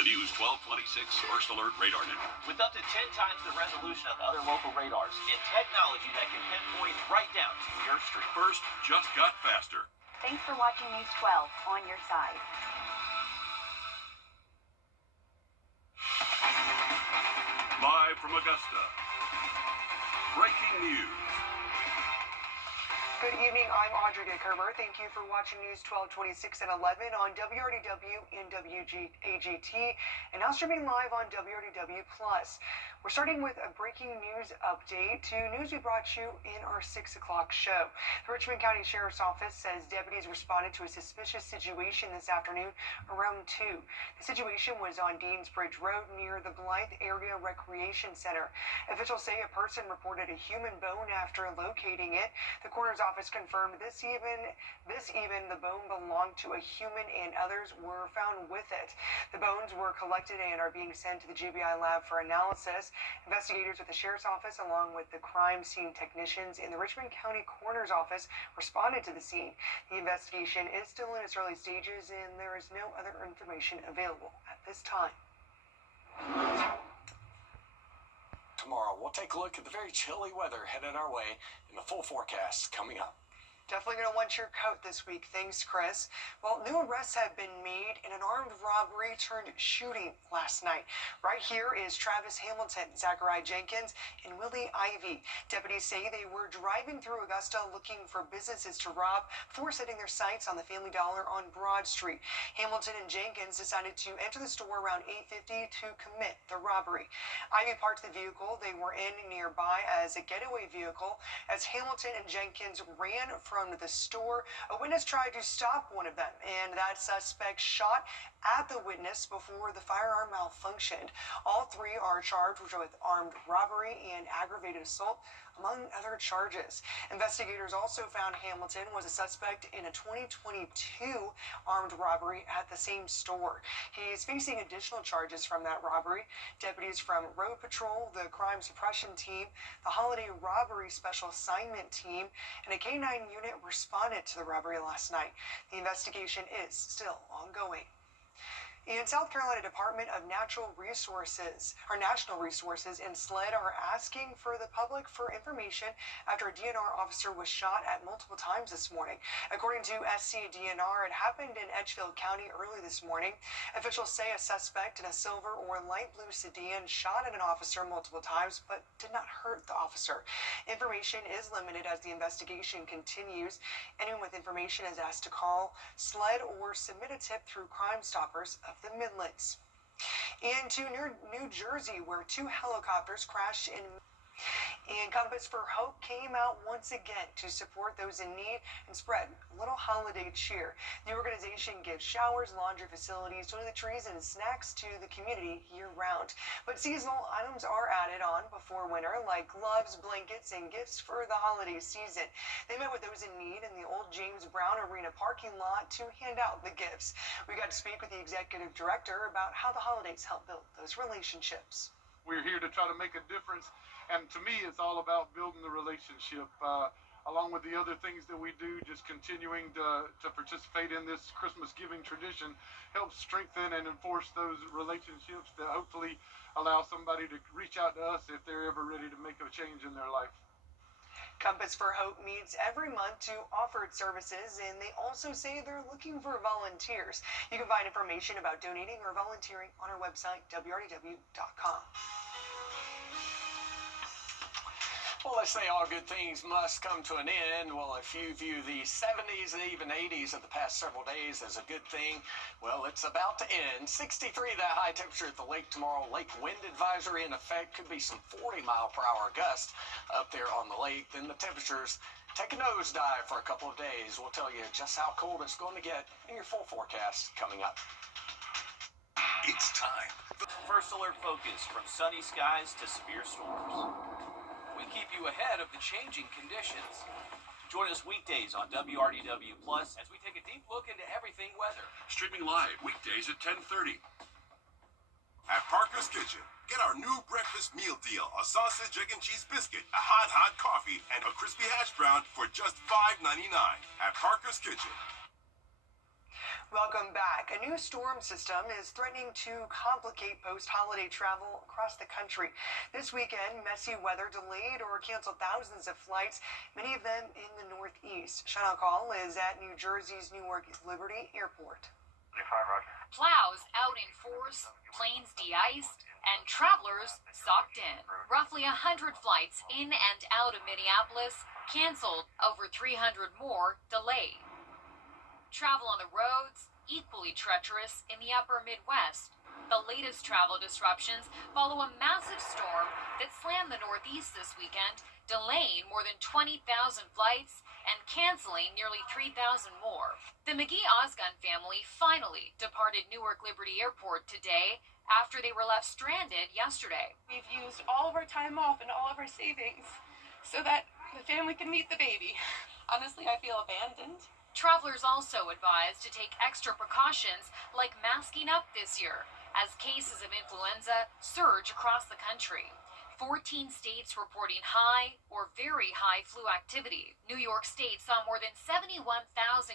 The News 1226 First Alert Radar Network. With up to 10 times the resolution of other local radars and technology that can pinpoint right down to your street. First just got faster. Thanks for watching News 12 on your side. Live from Augusta. Breaking news. Good evening, I'm Wrdw. Thank you for watching News 1226 at 11 on WRDW and WGAGT, and now streaming live on WRDW+. We're starting with a breaking news update to news we brought you in our 6 o'clock show. The Richmond County Sheriff's Office says deputies responded to a suspicious situation this afternoon around 2. The situation was on Deansbridge Road near the Blythe Area Recreation Center. Officials say a person reported a human bone after locating it. The coroner's office confirmed this even the bone belonged to a human and others were found with it. The bones were collected and are being sent to the GBI lab for analysis. Investigators with the Sheriff's Office, along with the crime scene technicians in the Richmond County Coroner's Office, responded to the scene. The investigation is still in its early stages, and there is no other information available at this time. Tomorrow, we'll take a look at the very chilly weather headed our way in the full forecast coming up. Definitely going to want your coat this week. Thanks, Chris. Well, new arrests have been made in an armed robbery turned shooting last night. Right here is Travis Hamilton, Zachariah Jenkins, and Willie Ivy. Deputies say they were driving through Augusta looking for businesses to rob before setting their sights on the Family Dollar on Broad Street. Hamilton and Jenkins decided to enter the store around 8:50 to commit the robbery. Ivy parked the vehicle they were in nearby as a getaway vehicle. As Hamilton and Jenkins ran from the store, a witness tried to stop one of them, and that suspect shot at the witness before the firearm malfunctioned. All three are charged with armed robbery and aggravated assault, among other charges. Investigators also found Hamilton was a suspect in a 2022 armed robbery at the same store. He's facing additional charges from that robbery. Deputies from Road Patrol, the Crime Suppression Team, the Holiday Robbery Special Assignment Team, and a K-9 unit responded to the robbery last night. The investigation is still ongoing. In South Carolina Department of National Resources and SLED are asking for the public for information after a DNR officer was shot at multiple times this morning. According to SCDNR, it happened in Edgefield County early this morning. Officials say a suspect in a silver or light blue sedan shot at an officer multiple times but did not hurt the officer. Information is limited as the investigation continues. Anyone with information is asked to call SLED or submit a tip through Crime Stoppers of the Midlands. Into New Jersey, where two helicopters crashed in Compass for Hope came out once again to support those in need and spread a little holiday cheer. The organization gives showers, laundry facilities, toiletries, and snacks to the community year-round. But seasonal items are added on before winter, like gloves, blankets, and gifts for the holiday season. They met with those in need in the old James Brown Arena parking lot to hand out the gifts. We got to speak with the executive director about how the holidays help build those relationships. We're here to try to make a difference, and to me it's all about building the relationship along with the other things that we do. Just continuing to participate in this Christmas giving tradition helps strengthen and enforce those relationships that hopefully allow somebody to reach out to us if they're ever ready to make a change in their life. Compass for Hope meets every month to offer its services, and they also say they're looking for volunteers. You can find information about donating or volunteering on our website, wrdw.com. Well, they say all good things must come to an end. Well, if you view the 70s and even 80s of the past several days as a good thing, well, it's about to end. 63, that high temperature at the lake tomorrow. Lake wind advisory in effect. Could be some 40-mile-per-hour gusts up there on the lake. Then the temperatures take a nosedive for a couple of days. We'll tell you just how cold it's going to get in your full forecast coming up. It's time. First Alert Focus, from sunny skies to severe storms. We keep you ahead of the changing conditions. Join us weekdays on WRDW Plus as we take a deep look into everything weather. Streaming live weekdays at 10:30. At Parker's Kitchen, get our new breakfast meal deal. A sausage, egg, and cheese biscuit, a hot coffee, and a crispy hash brown for just $5.99 at Parker's Kitchen. Welcome back. A new storm system is threatening to complicate post-holiday travel across the country. This weekend, messy weather delayed or canceled thousands of flights, many of them in the Northeast. Chanel Call is at New Jersey's Newark Liberty Airport. Plows out in force, planes de-iced, and travelers socked in. Roughly 100 flights in and out of Minneapolis canceled, over 300 more delayed. Travel on the roads, equally treacherous in the upper Midwest. The latest travel disruptions follow a massive storm that slammed the Northeast this weekend, delaying more than 20,000 flights and canceling nearly 3,000 more. The McGee-Osgun family finally departed Newark Liberty Airport today after they were left stranded yesterday. We've used all of our time off and all of our savings so that the family can meet the baby. Honestly, I feel abandoned. Travelers also advised to take extra precautions like masking up this year as cases of influenza surge across the country. 14 states reporting high or very high flu activity. New York State saw more than 71,000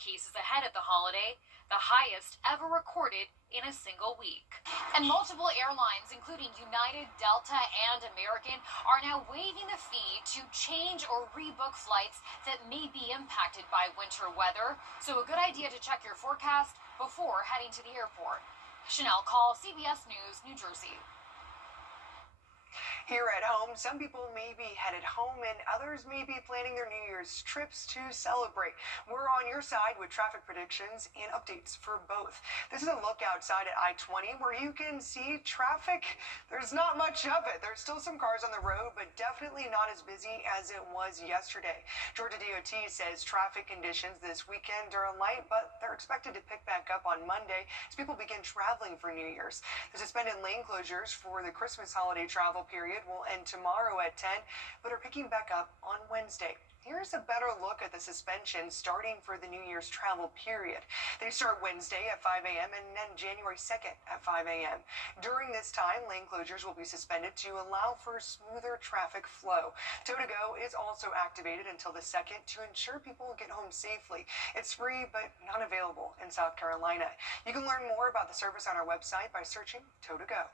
cases ahead of the holiday, the highest ever recorded in a single week. And multiple airlines, including United, Delta, and American, are now waiving the fee to change or rebook flights that may be impacted by winter weather. So a good idea to check your forecast before heading to the airport. Chanel Call, CBS News, New Jersey. Here at home, some people may be headed home and others may be planning their New Year's trips to celebrate. We're on your side with traffic predictions and updates for both. This is a look outside at I-20 where you can see traffic. There's not much of it. There's still some cars on the road, but definitely not as busy as it was yesterday. Georgia DOT says traffic conditions this weekend are light, but they're expected to pick back up on Monday as people begin traveling for New Year's. The suspended lane closures for the Christmas holiday travel period will end tomorrow at 10, but are picking back up on Wednesday. Here's a better look at the suspension starting for the New Year's travel period. They start Wednesday at 5 a.m. and then January 2nd at 5 a.m. During this time, lane closures will be suspended to allow for smoother traffic flow. Tow-to-go is also activated until the 2nd to ensure people get home safely. It's free, but not available in South Carolina. You can learn more about the service on our website by searching Tow-to-go.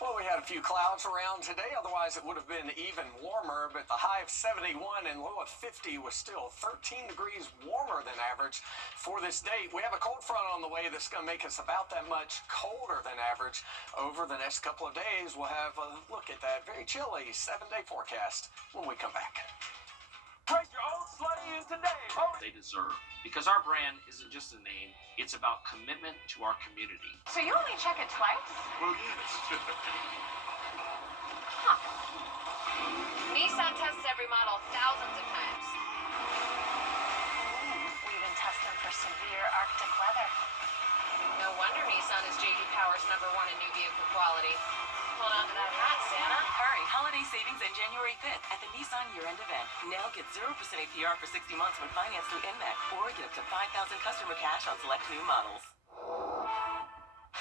Well, we had a few clouds around today. Otherwise, it would have been even warmer, but the high of 71 and low of 50 was still 13 degrees warmer than average for this date. We have a cold front on the way that's going to make us about that much colder than average over the next couple of days. We'll have a look at that very chilly 7-day forecast when we come back. Praise your own sleighing today. They deserve. Because our brand isn't just a name, it's about commitment to our community. So you only check it twice? Well, yes. Nissan tests every model thousands of times. We even test them for severe Arctic weather. No wonder Nissan is J.D. Power's #1 in new vehicle quality. Hold on to that hat, Santa. Hurry, holiday savings end January 5th at the Nissan year-end event. Now get 0% APR for 60 months when financed through NMAC, or get up to $5,000 customer cash on select new models.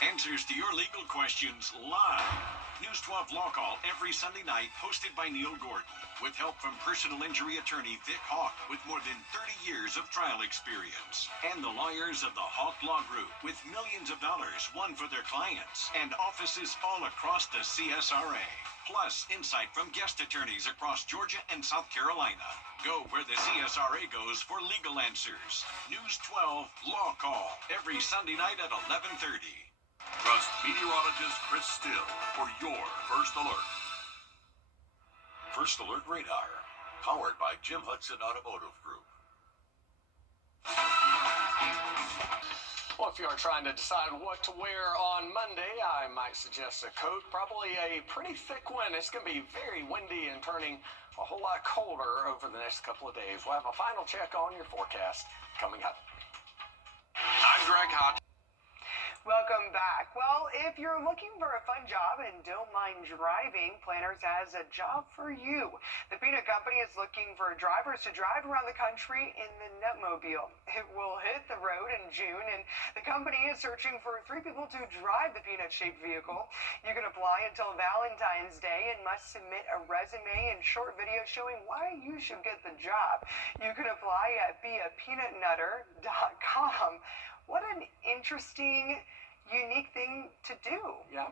Answers to your legal questions live. News 12 Law Call every Sunday night, hosted by Neil Gordon, with help from personal injury attorney Vic Hawk, with more than 30 years of trial experience, and the lawyers of the Hawk Law Group, with millions of dollars won for their clients, and offices all across the CSRA. Plus, insight from guest attorneys across Georgia and South Carolina. Go where the CSRA goes for legal answers. News 12 Law Call every Sunday night at 11:30. Trust meteorologist Chris Still for your First Alert. First Alert Radar, powered by Jim Hudson Automotive Group. Well, if you are trying to decide what to wear on Monday, I might suggest a coat, probably a pretty thick one. It's going to be very windy and turning a whole lot colder over the next couple of days. We'll have a final check on your forecast coming up. I'm Greg Hodge. Welcome back. Well, if you're looking for a fun job and don't mind driving, Planners has a job for you. The peanut company is looking for drivers to drive around the country in the Nutmobile. It will hit the road in June, and the company is searching for 3 people to drive the peanut-shaped vehicle. You can apply until Valentine's Day and must submit a resume and short video showing why you should get the job. You can apply at beapeanutnutter.com. What an interesting, unique thing to do. Yeah.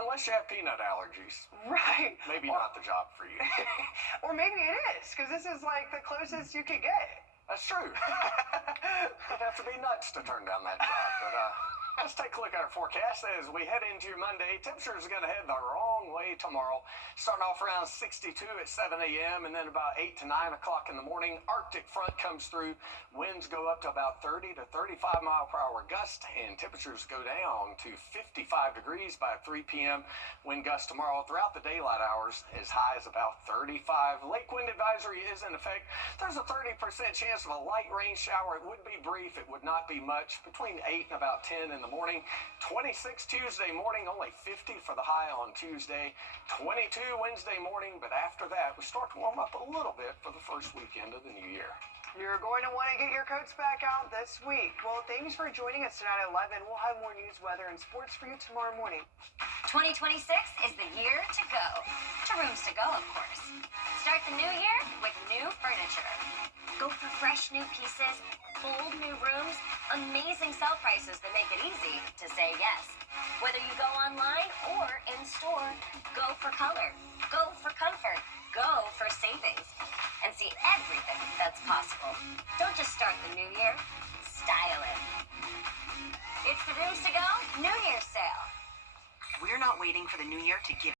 Unless you have peanut allergies. Right. Maybe not the job for you. Or maybe it is, because this is like the closest you could get. That's true. I'd have to be nuts to turn down that job. But let's take a look at our forecast as we head into Monday. Temperatures are going to head the wrong way tomorrow. Starting off around 62 at 7 a.m. and then about 8 to 9 o'clock in the morning. Arctic front comes through. Winds go up to about 30 to 35 mile per hour gust, and temperatures go down to 55 degrees by 3 p.m. Wind gusts tomorrow throughout the daylight hours as high as about 35. Lake wind advisory is in effect. There's a 30% chance of a light rain shower. It would be brief. It would not be much. Between 8 and about 10 in the morning. 26 Tuesday morning, only 50 for the high on Tuesday. 22 Wednesday morning, but after that, we start to warm up a little bit for the first weekend of the new year. You're going to want to get your coats back out this week. Well, thanks for joining us tonight at 11. We'll have more news, weather, and sports for you tomorrow morning. 2026 is the year to go. To rooms to go, of course. Start the new year with new furniture. Go for fresh new pieces, bold new rooms, amazing sale prices that make it easy to say yes. Whether you go online or in store, go for color, go for comfort, go for savings, and see everything that's possible. Don't just start the new year, style it. It's the Rooms to Go New Year's sale. We're not waiting for the new year to give